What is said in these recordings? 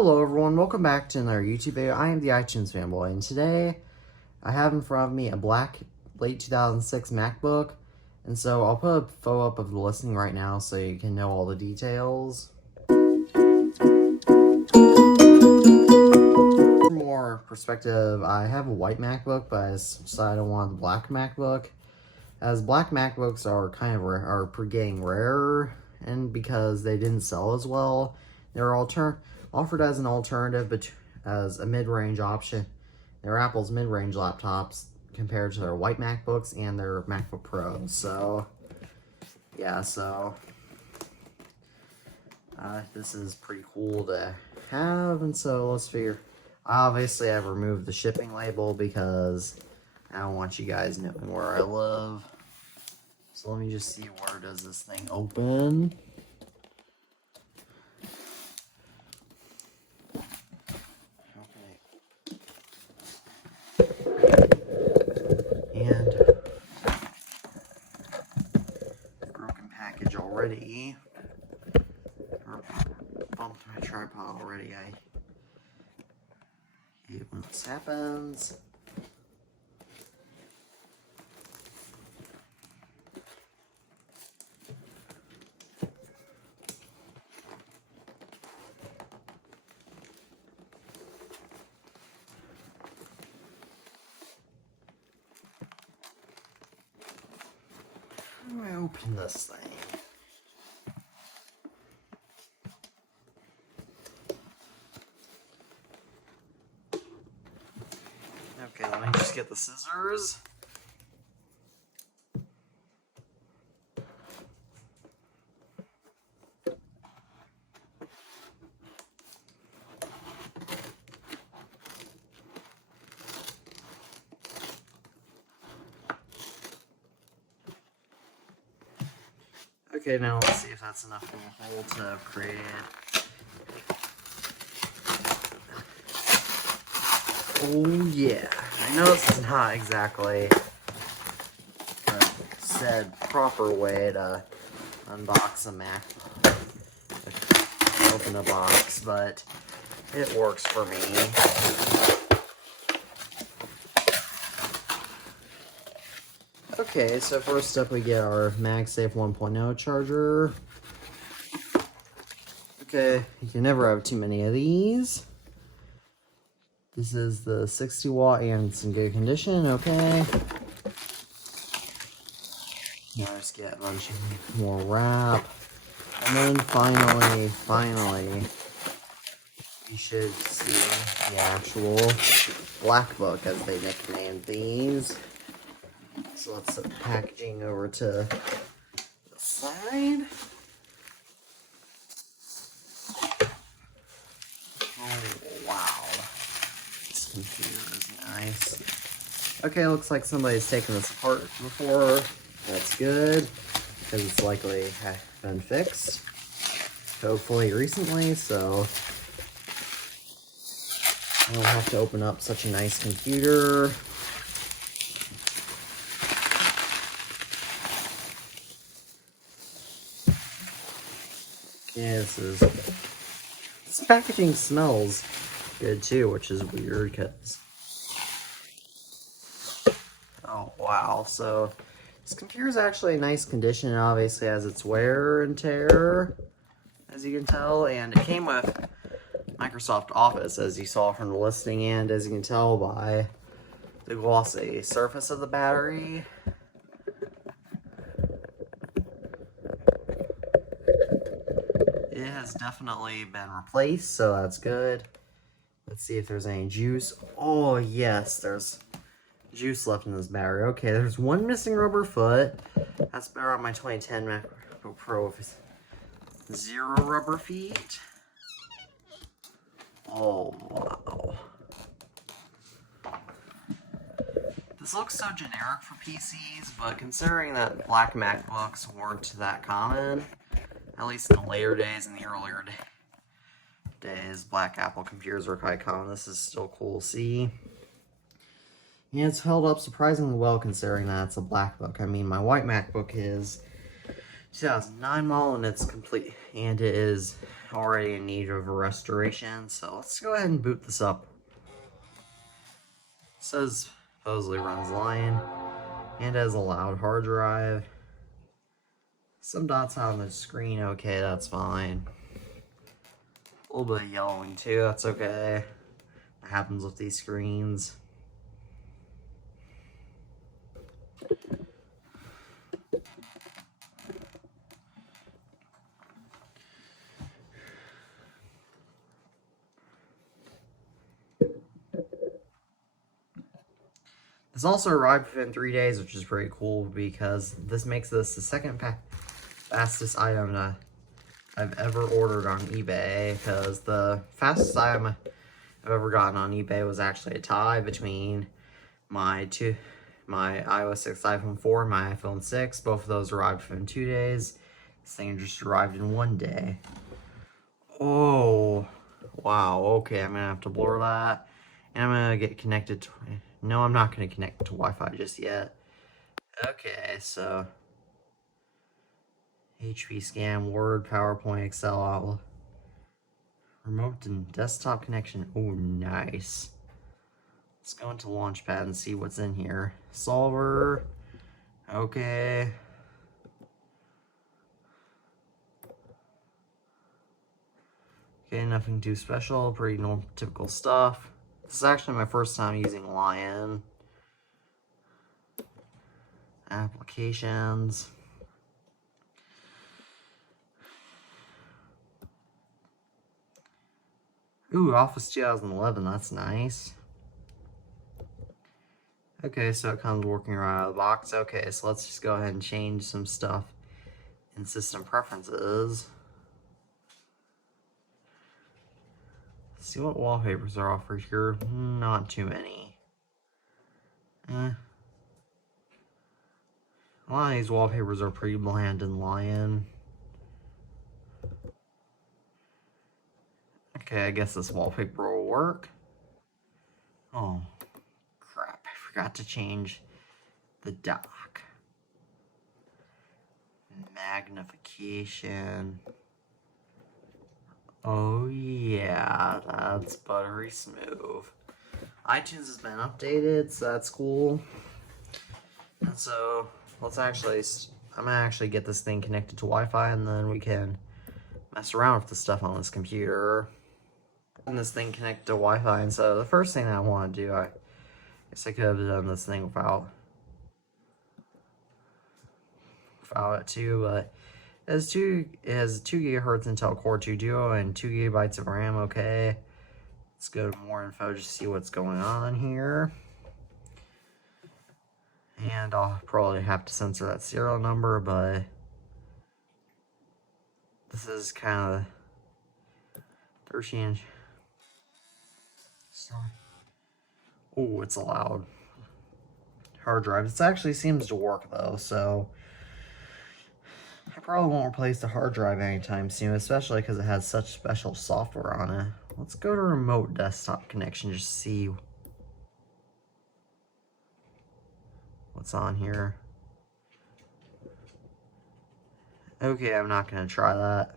Hello everyone, welcome back to another YouTube video. I am the iTunes Fanboy, and today I have in front of me a black late 2006 MacBook, and so I'll put a photo up of the listing right now so you can know all the details. For more perspective, I have a white MacBook, but I decided I wanted the black MacBook, as black MacBooks are getting rarer, and because they didn't sell as well, they're offered as an alternative, but as a mid-range option. They're Apple's mid-range laptops compared to their white MacBooks and their MacBook Pros. So, yeah, this is pretty cool to have, and so let's figure. Obviously, I've removed the shipping label because I don't want you guys knowing where I live. So let me just see, where does this thing open? And broken package already. Or bumped my tripod already. I hate when this happens. How do I open this thing? Okay, let me just get the scissors. Okay, now let's see if that's enough of a hole to create. Oh yeah, I know this is not exactly the said proper way to unbox a Mac, open a box, but it works for me. Okay, so first up we get our MagSafe 1.0 charger. Okay, you can never have too many of these. This is the 60 watt and it's in good condition, okay. Now just get a bunch of more wrap. And then finally, you should see the actual black book, as they nicknamed these. So let's set the packaging over to the side. Oh, wow. This computer is nice. Okay, looks like somebody's taken this apart before. That's good, because it's likely been fixed. Hopefully recently, so I don't have to open up such a nice computer. Yeah, this packaging smells good too, which is weird because, oh wow, so this computer is actually in nice condition. It obviously has its wear and tear, as you can tell, and it came with Microsoft Office, as you saw from the listing, and as you can tell by the glossy surface of the battery. It has definitely been replaced, so that's good. Let's see if there's any juice. Oh yes, there's juice left in this battery. Okay, there's one missing rubber foot. That's better on my 2010 MacBook Pro with 0 rubber feet. Oh wow. This looks so generic for PCs, but considering that black MacBooks weren't that common, at least in the later days, in the earlier days, black Apple computers were quite common. This is still cool to see. And it's held up surprisingly well considering that it's a black book. I mean, my white MacBook is 2009 model, and it's complete, and it is already in need of a restoration. So let's go ahead and boot this up. It says supposedly runs Lion and has a loud hard drive. Some dots on the screen, okay, that's fine. A little bit of yellowing too, that's okay. That happens with these screens. This also arrived within 3 days, which is pretty cool because this makes this the second fastest item I've ever ordered on eBay, because the fastest item I've ever gotten on eBay was actually a tie between my iOS 6 iPhone 4 and my iPhone 6. Both of those arrived within 2 days. This thing just arrived in 1 day. Oh, wow, okay, I'm gonna have to blur that. And I'm gonna get connected to... No, I'm not gonna connect to Wi-Fi just yet. Okay, so... HP scan, Word, PowerPoint, Excel, Outlook. Remote and desktop connection. Oh, nice. Let's go into Launchpad and see what's in here. Solver. Okay. Okay, nothing too special. Pretty normal, typical stuff. This is actually my first time using Lion. Applications. Ooh, Office 2011, that's nice. Okay, so it comes working right out of the box. Okay, so let's just go ahead and change some stuff in system preferences. Let's see what wallpapers are offered here. Not too many. A lot of these wallpapers are pretty bland in Lion. Okay, I guess this wallpaper will work. Oh, crap. I forgot to change the dock. Magnification. Oh yeah, that's buttery smooth. iTunes has been updated, so that's cool. And so, I'm gonna actually get this thing connected to Wi-Fi, and then we can mess around with the stuff on this computer. And this thing connected to Wi-Fi, and so the first thing I want to do, I guess I could have done this thing without it too, but it has 2 gigahertz Intel Core 2 Duo and 2 gigabytes of RAM. Okay, let's go to more info just to see what's going on here. And I'll probably have to censor that serial number, but this is kind of 13-inch. Oh, it's a loud hard drive. This actually seems to work though, so I probably won't replace the hard drive anytime soon, especially because it has such special software on it. Let's go to remote desktop connection just to see what's on here. Okay, I'm not going to try that.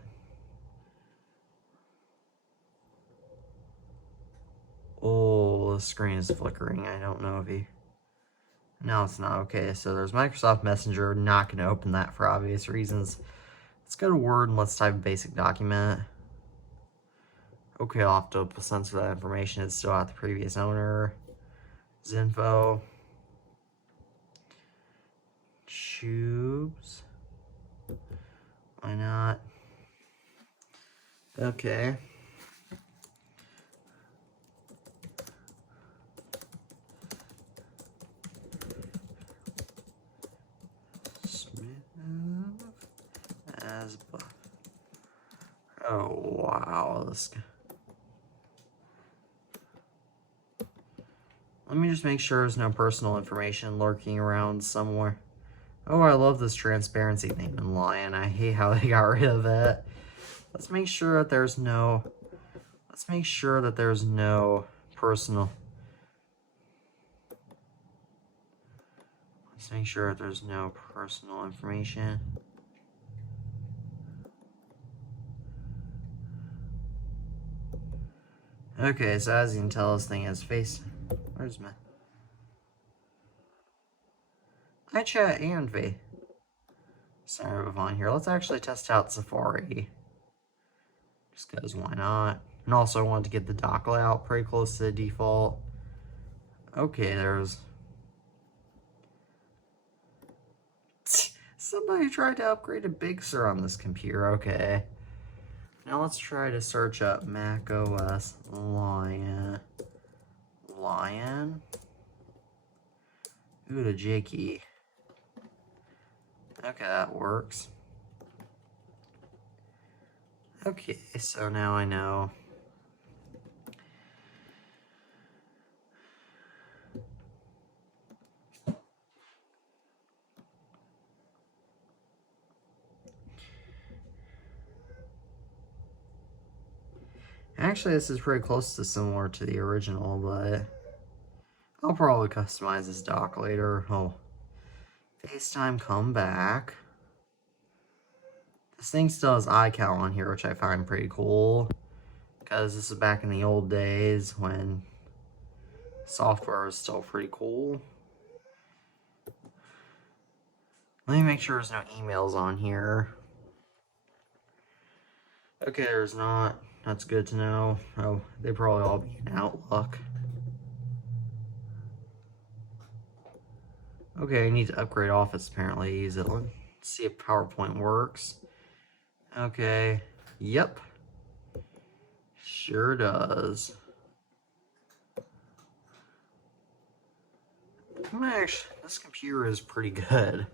Oh, the screen is flickering. I don't know if he... No, it's not. Okay, so there's Microsoft Messenger. Not going to open that for obvious reasons. Let's go to Word and let's type basic document. Okay, I'll have to censor that information. It's still at the previous owner. Zinfo. Tubes. Why not? Okay. Oh wow, this. Let me just make sure there's no personal information lurking around somewhere. Oh, I love this transparency thing in Lion. I hate how they got rid of it. Let's make sure that there's no. Let's make sure that there's no personal. Let's make sure that there's no personal information. Okay, so as you can tell, this thing has face. Where's my iChat and V? So move on here. Let's actually test out Safari. Just because why not? And also I wanted to get the dock layout pretty close to the default. Okay, there's... Somebody tried to upgrade a Big Sur on this computer. Okay. Now let's try to search up Mac OS Lion. Ooh, the J key. Okay, that works. Okay, so now I know. Actually, this is pretty close to similar to the original, but I'll probably customize this dock later. Oh, FaceTime come back. This thing still has iCal on here, which I find pretty cool, because this is back in the old days when software was still pretty cool. Let me make sure there's no emails on here. Okay, there's not. That's good to know. Oh, they probably all be in Outlook. Okay, I need to upgrade Office apparently. Use it. Let's see if PowerPoint works. Okay. Yep. Sure does. Gosh, this computer is pretty good.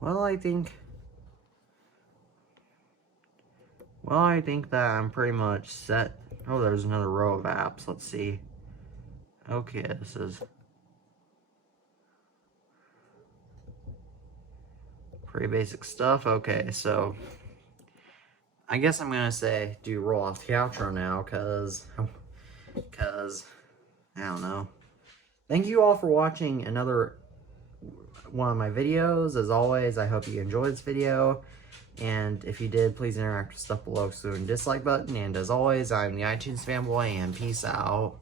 Well, I think that I'm pretty much set. Oh, there's another row of apps. Let's see. Okay, this is pretty basic stuff. Okay, so I guess I'm gonna say do roll off the outro now, cause I don't know. Thank you all for watching another one of my videos. As always, I hope you enjoyed this video. And if you did, please interact with stuff below, so the dislike button. And as always, I'm the iTunes fanboy, and peace out.